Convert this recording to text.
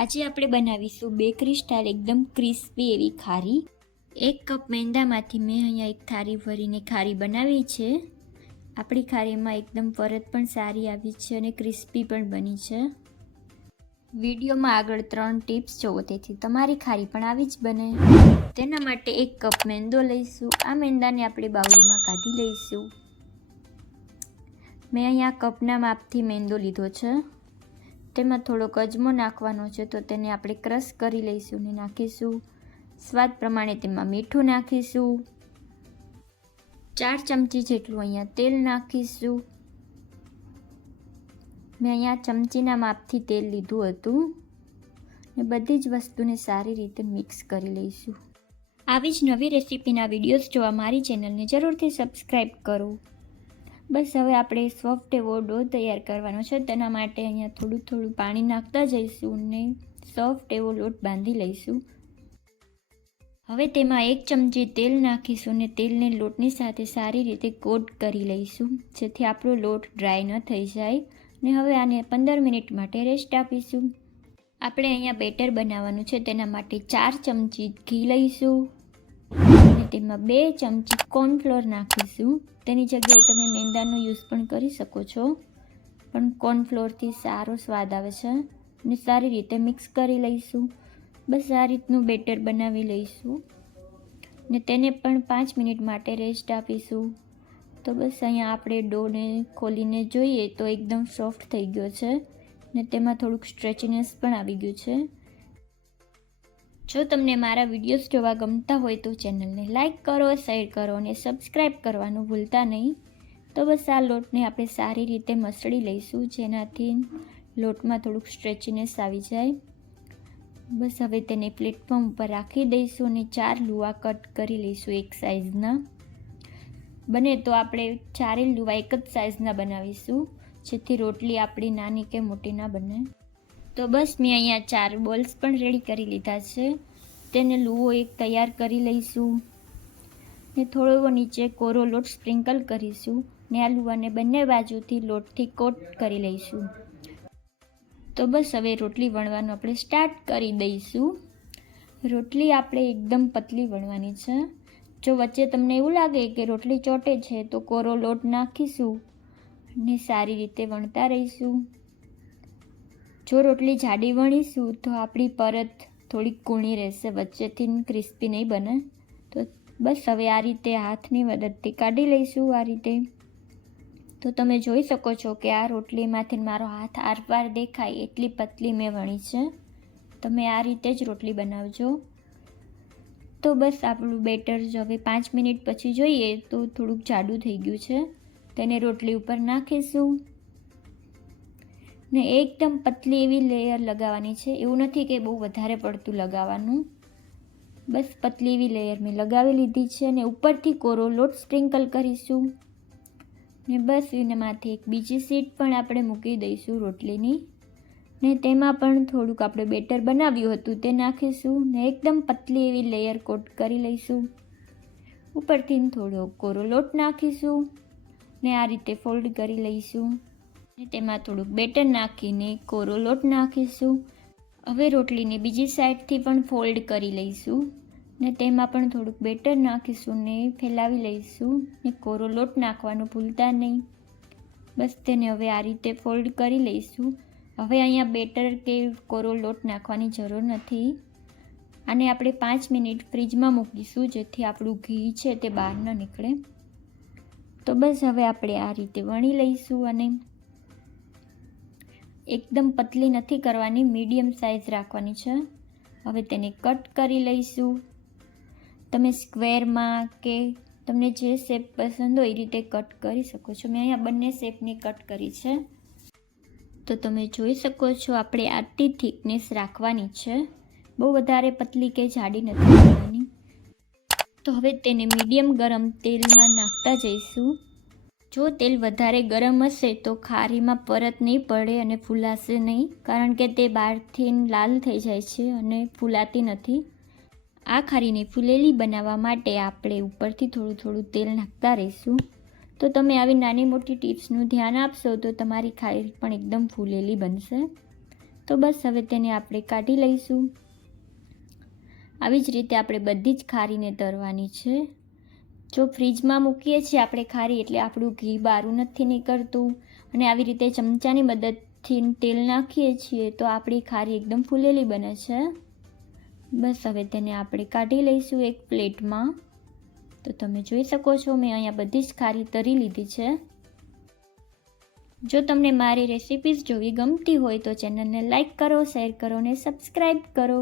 આજે આપણે બનાવીશું બેકરી સ્ટાઇલ એકદમ ક્રિસ્પી એવી ખારી. 1 કપ મેંદામાંથી મેં અહીંયા એક થાળી ભરીને ખારી બનાવી છે. આપણી ખારીમાં એકદમ પરત પણ સારી આવી છે અને ક્રિસ્પી પણ બની છે. વિડીયોમાં આગળ 3 ટિપ્સ જોવો તેથી તમારી ખારી પણ આવી જ બને. તેના માટે 1 કપ મેંદો લઈશું. આ મેંદાને આપણે બાઉલમાં કાઢી લઈશું. મેં અહીંયા કપના માપથી મેંદો લીધો છે. તેમાં થોડોક અજમો નાખવાનો છે, તો તેને આપણે ક્રશ કરી લઈશું અને નાખીશું. સ્વાદ પ્રમાણે તેમાં મીઠું નાખીશું. 4 ચમચી જેટલું અહીંયા તેલ નાખીશું. મેં અહીંયા ચમચીના માપથી તેલ લીધું હતું ને બધી જ વસ્તુને સારી રીતે મિક્સ કરી લઈશું. આવી જ નવી રેસીપીના વિડીયોઝ જોવા મારી ચેનલને જરૂરથી સબસ્ક્રાઈબ કરો. બસ હવે આપણે સોફ્ટ એવો ડો તૈયાર કરવાનો છે. તેના માટે અહીંયા થોડું પાણી નાખતા જઈશું અને સોફ્ટ એવો લોટ બાંધી લઈશું. હવે તેમાં 1 ચમચી તેલ નાખીશું અને તેલને લોટની સાથે સારી રીતે કોટ કરી લઈશું, જેથી આપણો લોટ ડ્રાય ન થઈ જાય. ને હવે આને 15 મિનિટ માટે રેસ્ટ આપીશું. આપણે અહીંયા બેટર બનાવવાનું છે. તેના માટે 4 ચમચી ઘી લઈશું અને તેમાં 2 ચમચી કોર્નફ્લોર નાખીશું. તેની જગ્યાએ તમે મેંદાનો યુઝ પણ કરી શકો છો, પણ કોર્નફ્લોરથી સારો સ્વાદ આવે છે. અને સારી રીતે મિક્સ કરી લઈશું. બસ આ રીતનું બેટર બનાવી લઈશું ને તેને પણ 5 મિનિટ માટે રેસ્ટ આપીશું. તો બસ અહીંયા આપણે ડોને ખોલીને જોઈએ તો એકદમ સોફ્ટ થઈ ગયો છે ને તેમાં થોડુંક સ્ટ્રેચીનેસ પણ આવી ગયું છે. જો તમને મારા વિડીયોઝ જોવા ગમતા હોય તો ચેનલને લાઈક કરો, શેર કરો અને સબસ્ક્રાઈબ કરવાનું ભૂલતા નહીં. તો બસ આ લોટને આપણે સારી રીતે મસળી લઈશું, જેનાથી લોટમાં થોડુંક સ્ટ્રેચીનેસ આવી જાય. બસ હવે તેને પ્લેટફોર્મ ઉપર રાખી દઈશું અને 4 લુવા કટ કરી લઈશું એક સાઈઝના. બને તો આપણે 4 લુવા એક જ સાઈઝના બનાવીશું, જેથી રોટલી આપણી નાની કે મોટી ના બને. તો બસ મેં અહીંયા 4 બોલ્સ પણ રેડી કરી લીધા છે. તેને લુવો એક તૈયાર કરી લઈશું ને થોડો નીચે કોરો લોટ સ્પ્રિંકલ કરીશું ને આ લુવાને બંને બાજુથી લોટથી કોટ કરી લઈશું. તો બસ હવે રોટલી વણવાનું આપણે સ્ટાર્ટ કરી દઈશું. રોટલી આપણે એકદમ પતલી વણવાની છે. જો વચ્ચે તમને એવું લાગે કે રોટલી ચોટે છે તો કોરો લોટ નાખીશું અને સારી રીતે વણતા રહીશું. જો રોટલી જાડી વણીશું તો આપણી પરત થોડીક કૂણી રહેશે, વચ્ચેથી ક્રિસ્પી નહીં બને. તો બસ હવે આ રીતે હાથની મદદથી કાઢી લઈશું આ રીતે. તો તમે જોઈ શકો છો કે આ રોટલીમાંથી મારો હાથ આરપાર દેખાય એટલી પતલી મેં વણી છે. તમે આ રીતે જ રોટલી બનાવજો. તો બસ આપણું બેટર જો હવે 5 મિનિટ પછી જોઈએ તો થોડુંક જાડું થઈ ગયું છે. તેને રોટલી ઉપર નાખીશું ને એકદમ પતલી એવી લેયર લગાવવાની છે. એવું નથી કે બહુ વધારે પડતું લગાવવાનું. બસ પતલી એવી લેયર મેં લગાવી લીધી છે અને ઉપરથી કોરો લોટ સ્પ્રિંકલ કરીશું ને બસ એના માથે એક બીજી શીટ પણ આપણે મૂકી દઈશું રોટલીની ને તેમાં પણ થોડુંક આપણે બેટર બનાવ્યું હતું તે નાખીશું ને એકદમ પતલી એવી લેયર કોટ કરી લઈશું. ઉપરથી થોડો કોરો લોટ નાખીશું ને આ રીતે ફોલ્ડ કરી લઈશું ને તેમાં થોડુંક બેટર નાખીને કોરો લોટ નાખીશું. હવે રોટલીને બીજી સાઈડથી પણ ફોલ્ડ કરી લઈશું ને તેમાં પણ થોડુંક બેટર નાખીશું ને ફેલાવી લઈશું ને કોરો લોટ નાખવાનું ભૂલતા નહીં. બસ તેને હવે આ રીતે ફોલ્ડ કરી લઈશું. હવે અહીંયા બેટર કે કોરો લોટ નાખવાની જરૂર નથી. આને આપણે 5 મિનિટ ફ્રીજમાં મૂકીશું, જેથી આપણું ઘી છે તે બહાર ન નીકળે. તો બસ હવે આપણે આ રીતે વણી લઈશું અને એકદમ પતલી નથી કરવાની, મીડિયમ સાઇઝ રાખવાની છે. હવે તેને કટ કરી લઈશું. તમે સ્ક્વેરમાં કે તમને જે શેપ પસંદ હોય એ રીતે કટ કરી શકો છો. મેં અહીંયા બંને શેપની કટ કરી છે. તો તમે જોઈ શકો છો આપણે આટલી થિકનેસ રાખવાની છે, બહુ વધારે પતલી કે જાડી નથી કરવાની. તો હવે તેને મીડિયમ ગરમ તેલમાં નાખતા જઈશું. જો તેલ વધારે ગરમ હશે તો ખારીમાં પરત નહીં પડે અને ફૂલાશે નહીં, કારણ કે તે બહારથી લાલ થઈ જાય છે અને ફૂલાતી નથી. આ ખારીને ફૂલેલી બનાવવા માટે આપણે ઉપરથી થોડું તેલ નાખતા રહીશું. તો તમે આવી નાની મોટી ટિપ્સનું ધ્યાન આપશો તો તમારી ખારી પણ એકદમ ફૂલેલી બનશે. તો બસ હવે તેને આપણે કાઢી લઈશું. આવી જ રીતે આપણે બધી જ ખારીને તરવાની છે. જો ફ્રીજમાં મૂકીએ છીએ આપણે ખારી એટલે આપણું ઘી બારું નથી નીકળતું, અને આવી રીતે ચમચાની મદદથી તેલ નાખીએ છીએ તો આપણી ખારી એકદમ ફૂલેલી બને છે. બસ હવે તેને આપણે કાઢી લઈશું એક પ્લેટમાં. તો તમે જોઈ શકો છો મેં અહીંયા બધી જ ખારી તરી લીધી છે. જો તમને મારી રેસિપીઝ જોવી ગમતી હોય તો ચેનલને લાઈક કરો, શેર કરો અને સબસ્ક્રાઈબ કરો.